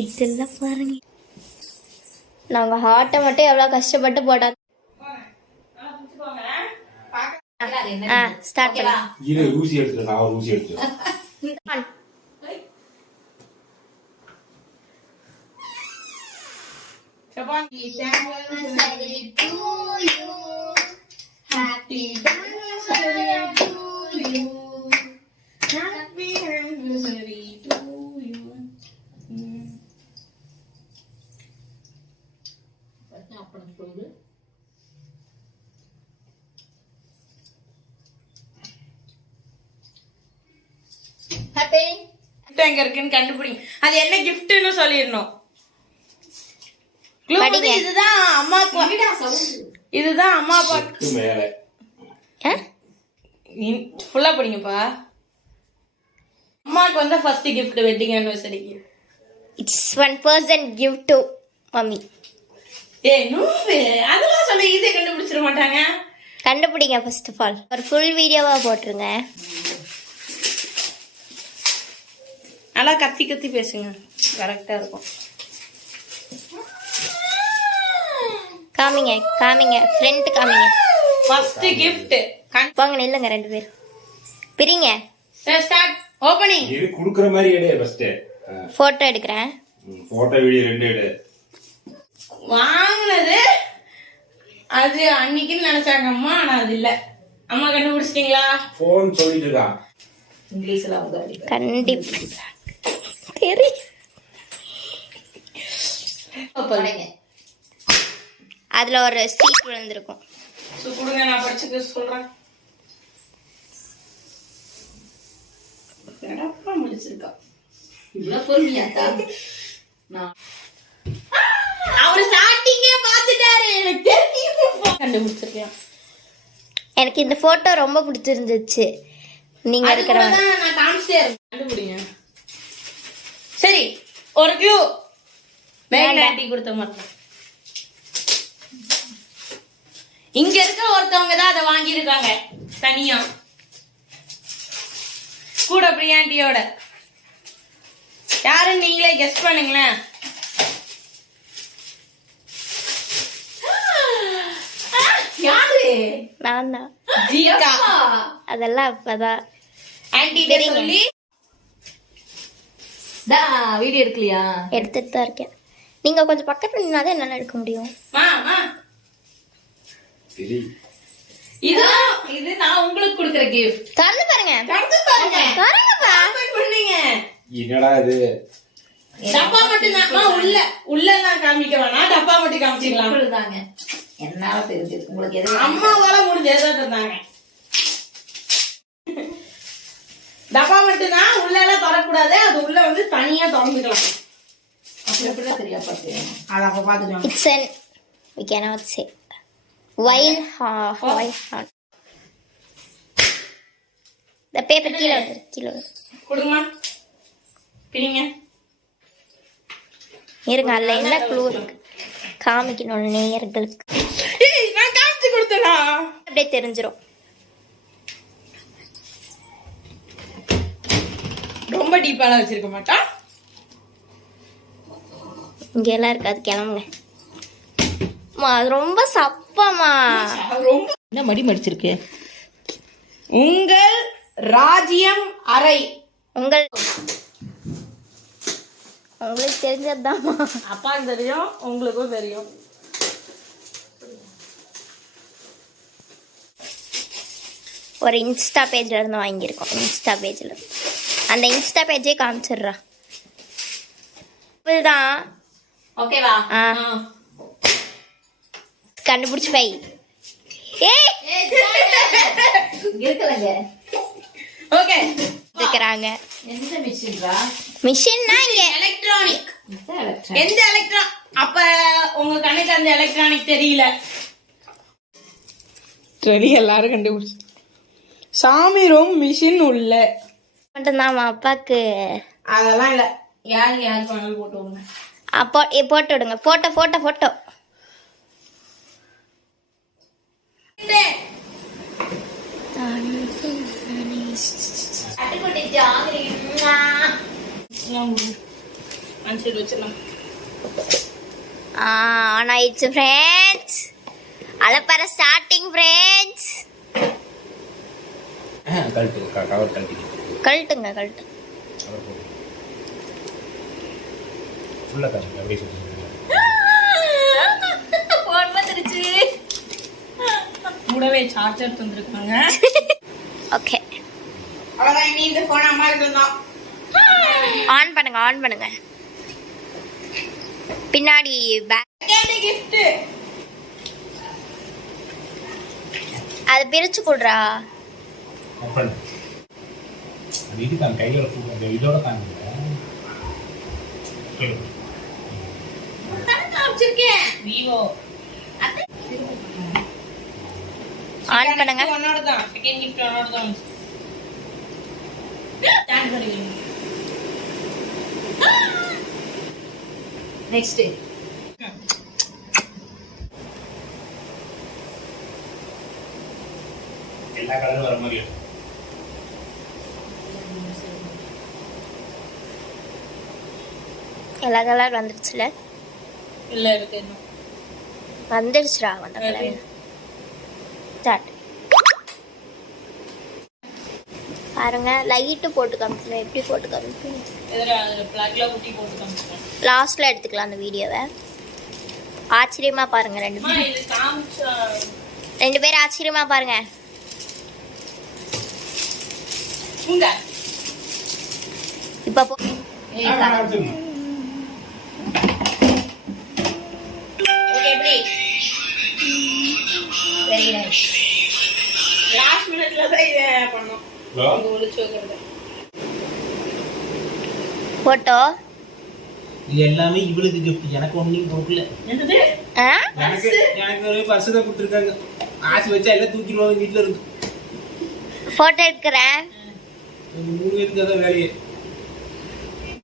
இதெல்லாம் பாருங்க, நாங்கள் ஹார்ட்டை மட்டும் எவ்வளோ கஷ்டப்பட்டு போட்டோம். ஸ்டார்ட் பண்ணலாம். ஊசி எடுத்துக்கிறேன், நான் ஊசி எடுத்துக்கிறேன். Happy anniversary to you. Happy anniversary to you. Happy anniversary to you. Happy எங்க இருக்குன்னு கண்டுபிடிங்க. அது என்ன கிஃப்ட்னு சொல்லிடணும். இதுதான் அம்மாக்கு, இதுதான் அம்மா அப்பாக்கு மேல ஃபுல்லா படிங்கப்பா. அம்மாக்கு வந்து ஃபர்ஸ்ட் கிஃப்ட் வெட்டிங் ஆனிவர்சரிக்கு. It's 1% gift to mummy. நூவே அதெல்லாம் சொல்ல ஈஸியா கண்டுபிடிச்சிட மாட்டாங்க. கண்டுபிடிங்க ஃபர்ஸ்ட் ஆஃப் ஆல். ஒரு ஃபுல் வீடியோவா போட்டுருங்க. நல்லா கத்தி கத்தி பேசுங்க, கரெக்டா இருக்கும். காமிங்க காமிங்க, ஃப்ரெண்ட் காமிங்க. ஃபர்ஸ்ட் கிஃப்ட் வாங்க நில்லுங்க ரெண்டு பேர், பிரிங்க. Start opening. இது குடுக்குற மாதிரி எடு. ஃபர்ஸ்ட் போட்டோ எடுக்கிறேன். போட்டோ வீடியோ ரெண்டு எடு. வாங்குனது அது அன்னைக்குன்னு நினைச்சாங்க அம்மா, ஆனா அது இல்ல. அம்மா கண்டுபிடிச்சிட்டீங்களா? போன் சொல்லிட்டு இருக்கான் இங்கிலீஷ்ல. கண்டிப்பா தெரியும். அதுல ஒரு சீட் விழுந்திருக்கும். கொடுங்க, நான் படிச்சுக்க சொல்றேன். முடிச்சிருக்கா இவ்வளவு பொறுமையாத்தா? அவரு ஸ்டார்டிங்கே பாத்துட்டாரு, எனக்கு தெரியும். கண்டுபிடிச்சிருக்கலாம். எனக்கு இந்த போட்டோ ரொம்ப பிடிச்சிருந்துச்சு. நீங்க இருக்கிற நான் காமிச்சிட்டே இருக்கேன், கண்டுபிடிங்க. சரி, ஒரு கியூ மேக்னாட்டி கொடுத்த மாதிரி. இங்க இருக்க ஒருத்தவங்க தான் அதை வாங்கியிருக்காங்க தனியா, கூட பிரியாண்டியோட. யாருன்னு நீங்களே கெஸ் பண்ணுங்களேன். யாரு? நான் தான். ஜீகா. அதெல்லாம் அப்பதான் ஆன்ட்டி சொல்லி வீடியோ எடுக்கலையா? எடுத்துட்டு தான் இருக்கேன். நீங்க கொஞ்சம் பக்கத்துல நின்னாதான் என்னால எடுக்க முடியும். இது நான் உங்களுக்கு கொடுக்கிற கிஃப்ட். திறந்து பாருங்க. திறந்துப்பா. பண்ணீங்க. என்னடா இது? டப்பா மட்டும் தான். உள்ள எல்லாம் காமிக்க வேணாம், டப்பா மட்டும் காமிச்சிக்கலாம். தாங்க என்னால தெரிஞ்சது உங்களுக்கு எது அம்மாவால முடிஞ்சதா தந்தாங்க. டப்பா மட்டும் தான், உள்ள எல்லாம் தொடக்கூடாது. அது உள்ள வந்து தனியா திறந்துக்கலாம். அப்படி எப்படிதான் சரியா பார்த்தேன். அத அப்ப பாத்துக்கலாம். It's an we cannot say wine heart. The paper kilo. கொடுங்க. பிரிங்க. இருங்க, அதுல என்ன க்ளூ இருக்கு காமிக்கணும் நேயர்களுக்கு. நான் காமிச்சு கொடுத்தனா அப்படியே தெரிஞ்சிரும். ரொம்ப டீப்பாலாம் வச்சிருக்க மாட்டா. இங்க எல்லாம் இருக்காது, கிளம்புங்க. அது ரொம்ப சப்பமா. ரொம்ப என்ன மடி மடிச்சிருக்கு. உங்கள் ராஜ்யம் அறை. உங்களுக்கு தெரிஞ்சதுதான்மா. அப்பாக்கு தெரியும், உங்களுக்கும் தெரியும். ஒரு இன்ஸ்டா பேஜ்ல இருந்து வாங்கியிருக்கோம். இன்ஸ்டா பேஜ்ல அந்த இன்ஸ்டா பேஜே காமிச்சிடுறா. தான் ஓகேவா? கண்டுபிடிச்சு பை. இருக்கலங்க. ஓகே இருக்கிறாங்க. எந்த மிஷின்ரா? மிஷின்னா இங்க எலக்ட்ரானிக். எலக்ட்ரானிக். எந்த எலக்ட்ரான்? அப்ப உங்க கண்ணுக்கு அந்த எலக்ட்ரானிக் தெரியல. சரி, எல்லாரும் கண்டுபிடிச்சு. சாமி ரூம் மிஷின் உள்ள மட்டும்தான்மா அப்பாக்கு. அதெல்லாம் இல்ல, யாருக்கு வேணாலும் போட்டு விடுங்க. அப்போ போட்டு விடுங்க. போட்டோ சரி வச்சிடலாம். ஆன் ஆயிடுச்சு ஃப்ரெண்ட்ஸ். அலப்பற ஸ்டார்டிங் ஃப்ரெண்ட்ஸ். கழட்டு கவர் கழட்டி கழட்டுங்க கழட்டு. ஃபுல்லாக கழட்டு அப்படியே சொல்லி ஃபோன் வந்துருச்சு. கூடவே சார்ஜர் தந்துருக்காங்க. ஓகே அவ்வளோதான். நீ இந்த ஃபோன் அம்மா இருந்தான். ஆன் பண்ணுங்க ஆன் பண்ணுங்க. பின்னாடி பேக் கிஃப்ட் அது பிரிச்சு கொடுறா. ஓப்பன் அது இது தான் கையோட அந்த இதோட தாங்க வச்சிருக்கேன். விவோ ஆன் பண்ணுங்க. உன்னோட தான். செகண்ட் கிஃப்ட் உன்னோட தான். ஸ்டாண்ட் பண்ணுங்க. நெக்ஸ்ட் எல்லா கலரும் வர மாதிரி எல்லா கலர் வந்துருச்சுல. இல்ல இருக்கு இன்னும். வந்துருச்சுடா அந்த கலர். ஸ்டார்ட். பாருங்க லைட்டு போட்டு காமிக்கணும். எப்படி போட்டு காமிப்பீங்க? எதிர அதுல பிளக்ல குட்டி போட்டு காமிச்சேன். லாஸ்ட்ல எடுத்துக்கலாம் அந்த வீடியோவை. ஆச்சரியமா பாருங்க ரெண்டு அம்மா பேரும். இது காமிச்சா ரெண்டு பேரும் ஆச்சரியமா பாருங்க. உங்க இப்ப ஓகே எப்படி வெரி நைஸ். லாஸ்ட் மினிட்ல தான் இத பண்ணோம். இங்க ஒளிச்சு வைக்கிறது. போட்டோ இது எல்லாமே இவளுக்கு கிஃப்ட். எனக்கு ஒன்றையும் கொடுக்கல. என்னது? எனக்கு ஒரு பர்ஸ் தான் கொடுத்துருக்காங்க. ஆசை வச்சா எல்லாம் தூக்கிடுவாங்க வீட்டில் இருக்கு. போட்டோ எடுக்கிறேன். 3 பேருக்கு அதான் வேலையே.